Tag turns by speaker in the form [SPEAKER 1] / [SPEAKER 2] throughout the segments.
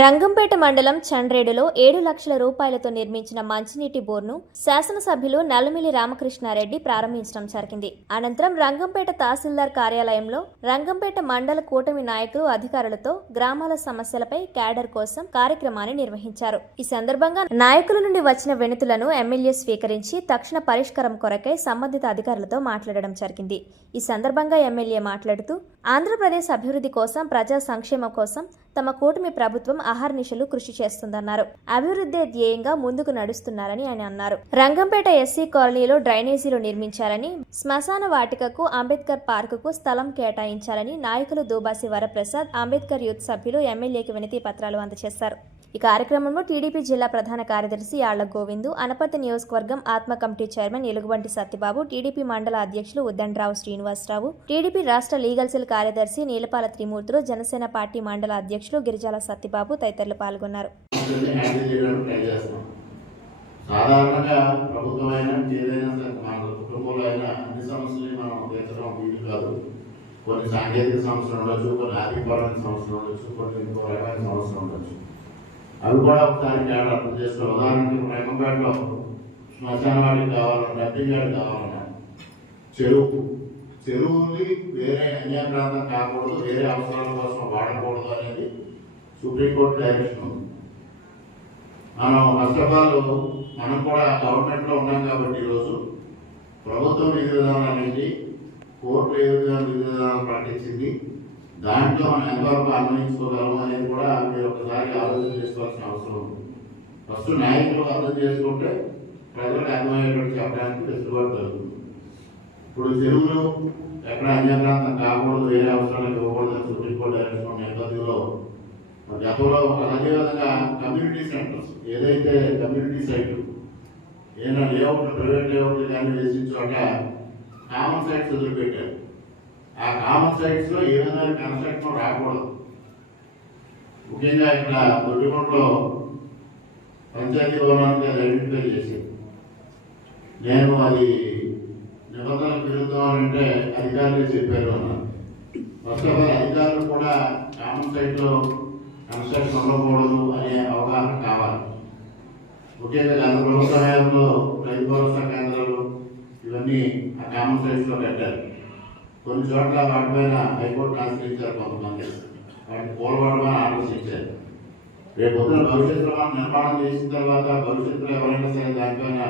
[SPEAKER 1] రంగంపేట మండలం చండ్రేడులో ఏడు లక్షల రూపాయలతో నిర్మించిన మంచినీటి బోర్ను శాసనసభ్యులు నల్లమిల్లి రామకృష్ణారెడ్డి ప్రారంభించడం జరిగింది. అనంతరం రంగంపేట తహసీల్దార్ కార్యాలయంలో రంగంపేట మండల కూటమి నాయకులు అధికారులతో గ్రామాల సమస్యలపై క్యాడర్ కోసం కార్యక్రమాన్ని నిర్వహించారు. ఈ సందర్భంగా నాయకుల నుండి వచ్చిన వినతులను ఎమ్మెల్యే స్వీకరించి తక్షణ పరిష్కారం కొరకై సంబంధిత అధికారులతో మాట్లాడడం జరిగింది. ఈ సందర్భంగా ఎమ్మెల్యే మాట్లాడుతూ ఆంధ్రప్రదేశ్ అభివృద్ధి కోసం ప్రజా సంక్షేమం కోసం తమ కూటమి ప్రభుత్వం అహర్నిశలు కృషి చేస్తుందన్నారు. అభివృద్ధి ధ్యేయంగా ముందుకు నడుస్తున్నారని ఆయన అన్నారు. రంగంపేట ఎస్సీ కాలనీలో డ్రైనేజీలు నిర్మించాలని శ్మశాన వాటికకు అంబేద్కర్ పార్కుకు స్థలం కేటాయించాలని నాయకులు దూబాసి వరప్రసాద్ అంబేద్కర్ యూత్ సభ్యులు ఎమ్మెల్యేకి వినతి పత్రాలు అందజేశారు. ఈ కార్యక్రమంలో టీడీపీ జిల్లా ప్రధాన కార్యదర్శి యాళ్ళ గోవిందు అనపతి నియోజకవర్గం ఆత్మ కమిటీ చైర్మన్ ఎలుగుబంటి సత్యబాబు టీడీపీ మండల అధ్యక్షులు ఉద్దండరావు శ్రీనివాసరావు టీడీపీ రాష్ట్ర లీగల్ సెల్ కార్యదర్శి నీలపాల త్రిమూర్తులు జనసేన పార్టీ మండల అధ్యక్షులు గిరిజాల సత్యబాబు తదితరులు పాల్గొన్నారు.
[SPEAKER 2] సాధారణంగా ప్రభుత్వం అయినా ఏదైనా సరే మన కుటుంబంలో అయినా అన్ని సమస్యలు మనం తీర్చడం వీలు కాదు. కొన్ని సాంకేతిక సమస్యలు ఉండొచ్చు కొన్ని ఆర్థికపరమైన సమస్యలు ఉండొచ్చు కొన్ని ఇంకో రకమైన సమస్యలు ఉండొచ్చు. అవి కూడా ఒకసారి తేడా అర్థం చేసుకోవాలి ఉదాహరణకి రంగంపేటలో శ్మశాన వాడికి కావాలన్నా డబ్బింగ్ గాడికి కావాలన్నా. చెరువు. చెరువుని వేరే అన్య ప్రాంతం కాకూడదు వేరే అవసరాల కోసం వాడకూడదు అనేది సుప్రీంకోర్టు డైరెక్షన్. ఉంది మనం ఫస్ట్ ఆఫ్ ఆల్ మనం కూడా గవర్నమెంట్లో ఉన్నాం కాబట్టి ఈరోజు ప్రభుత్వం విధి విధానాలు ఏంటి కోర్టు ఏ విధంగా విధి విధానాలు ప్రకటించింది దాంట్లో మనం ఎంతవరకు అన్వయించుకోగలం అనేది కూడా మీరు ఒకసారి ఆలోచన చేసుకోవాల్సిన అవసరం ఉంది. ఫస్ట్ నాయకులు అర్థం చేసుకుంటే ప్రజలకు అర్థమయ్యేటట్టు చెప్పడానికి వెసులుబాటు జరుగుతుంది ఇప్పుడు చెరువులు ఎక్కడ అన్యప్రాంతం కాకూడదు వేరే అవసరాలకు ఇవ్వకూడదు సుప్రీంకోర్టు డైరెక్షన్ నేపథ్యంలో గతంలో అదేవిధంగా కమ్యూనిటీ సెంటర్స్ ఏదైతే కమ్యూనిటీ సైట్ ఏదైనా లేఅవుట్ ప్రైవేట్ లేఅవుట్ కానీ వేసిన చోట కామన్ సైట్స్ వదిలిపెట్టారు. ఆ కామన్ సైట్స్లో ఏ విధమైన కన్స్ట్రక్షన్ రాకూడదు? ముఖ్యంగా ఇక్కడ దొడ్డిగుంటలో పంచాయతీ భవనానికి అది ఐడెంటిఫై చేసి నేను అది నిబంధనలకు విరుద్ధం అని అంటే అధికారులు చెప్పారు అన్నాను ఫస్ట్ ఆఫ్ ఆల్ అధికారులు కూడా కామన్ సైట్లో కన్స్ట్రక్షన్ ఉండకూడదు అనే అవగాహన కావాలి. ముఖ్యంగా గత ప్రభుత్వ హయాంలో రైతు భరోసా కేంద్రాలు ఇవన్నీ ఆ కామన్ సైట్స్లో పెట్టారు కొన్ని చోట్ల వాటి పైన హైకోర్టు ఆశ్రయించారు కొంతమంది వాటిని పోలవడమని ఆర్డర్స్ ఇచ్చారు. రేపు పొద్దున భవిష్యత్తులో మనం నిర్మాణం చేసిన తర్వాత భవిష్యత్తులో ఎవరైనా సరే దానిపైన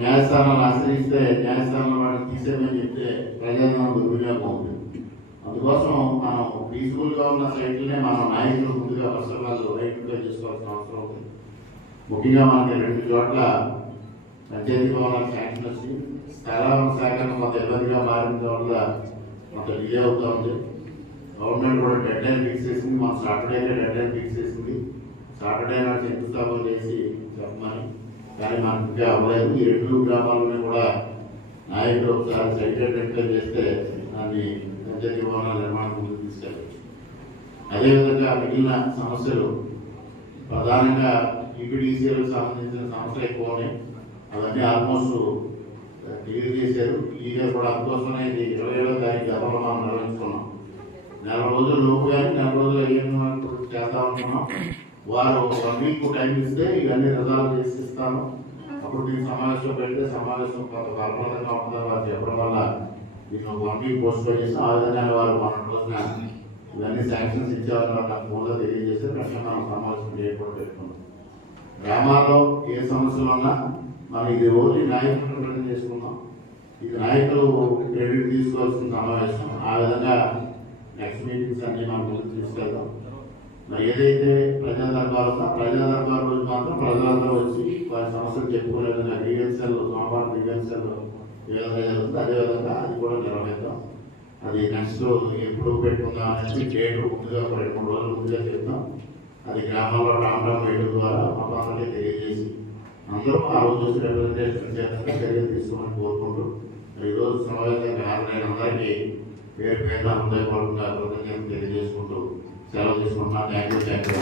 [SPEAKER 2] న్యాయస్థానాన్ని ఆశ్రయిస్తే న్యాయస్థానంలో వాటిని తీసేయమని చెప్తే ప్రజాధనం దుర్వినియోగం ఉంటుంది అందుకోసం మనం పీస్ఫుల్గా ఉన్న సైట్లనే మనం నాయకులు ముందుగా ఫస్ట్ వాళ్ళు ఐడెంటిఫై చేసుకోవాల్సిన అవసరం ఉంది. ముఖ్యంగా మనకి రెండు చోట్ల పంచాయతీ భవనాలు శాంక్షన్ వచ్చి స్థలాల శాఖను కొంత ఇబ్బందిగా మారిన వల్ల కొంత డిలే అవుతా ఉంది. గవర్నమెంట్ కూడా డెడ్ లైన్ ఫిక్స్ చేసింది. మా సాటర్డే డెడ్ లైన్ ఫిక్స్ చేసింది. సాటర్డే నాడు శంకుస్థాపన చేసి చెప్పమని. కానీ మనకి ఇంకా అవ్వలేదు. ఈ రెండు గ్రామాలని కూడా నాయకులు ఒకసారి సైట్ చేస్తే దాన్ని పంచాయతీ భవనాల నిర్మాణం ముందుకు తీసుకెళ్ళచ్చు అదేవిధంగా మిగిలిన సమస్యలు ప్రధానంగా ఈపీడీసీలకు సంబంధించిన సమస్యలు ఎక్కువ ఉన్నాయి. అవన్నీ ఆల్మోస్ట్ క్లియర్ చేశారు. ఈ కూడా అందుకోసమే ఇది ఇరవై ఏడో తారీఖు గతంలో మనం నిర్వహించుకున్నాం. నెల రోజులు లోపు కానీ నెల రోజులు అయ్యేంత వరకు చేద్దాం అనుకున్నాం వారు వన్ వీక్ టైం ఇస్తే ఇవన్నీ రిజాల్వ్ చేసి ఇస్తాను. అప్పుడు దీన్ని సమావేశం పెడితే సమావేశం కొంత ఫలప్రదంగా ఉంటుందని వారు చెప్పడం వల్ల దీన్ని వన్ వీక్ పోస్ట్ పోన్ చేసి ఆ విధంగా వారు మన రోజున ఇవన్నీ శాంక్షన్స్ ఇచ్చేవారు నాకు ఫోన్లో తెలియజేసి వెంటనే మనం సమావేశం చేయకుండా పెట్టుకున్నాం. గ్రామాల్లో ఏ సమస్యలు ఉన్నా మనం ఇది ఓన్లీ నాయకులను ప్రజలు చేసుకున్నాం. ఇది నాయకులు క్రెడిట్ తీసుకోవాల్సిన సమావేశం. ఆ విధంగా నెక్స్ట్ మీటింగ్స్ అన్ని మనం ముందుకు తీసుకెళ్తాం. మరి ఏదైతే ప్రజా దర్బారు ప్రజా దర్బార్ రోజు మాత్రం ప్రజలందరూ వచ్చి వారి సమస్యలు చెప్పుకునే విధంగా డిఎన్సీఎల్ సోమవారం డిఎన్సీఎల్ ఏ విధంగా జరుగుతుంది అదే విధంగా అది కూడా నిర్వహిద్దాం. అది నెక్స్ట్ ఎప్పుడు పెట్టుకుందాం అనేది డేట్ ముందుగా ఒక రెండు మూడు రోజులు ముందుగా చెప్తాం. అది గ్రామంలో రామరామ్ వేయడం ద్వారా మొత్తం తెలియజేసి అందరూ ఆ రోజు చర్యలు తీసుకోమని కోరుకుంటూ ఈరోజు సమావేశానికి హాజరైన అందరికీ పేరు పేరున హృదయపూర్వకంగా కృతజ్ఞతలు తెలియజేసుకుంటూ సెలవు తీసుకుంటున్నాను. Thank you thank you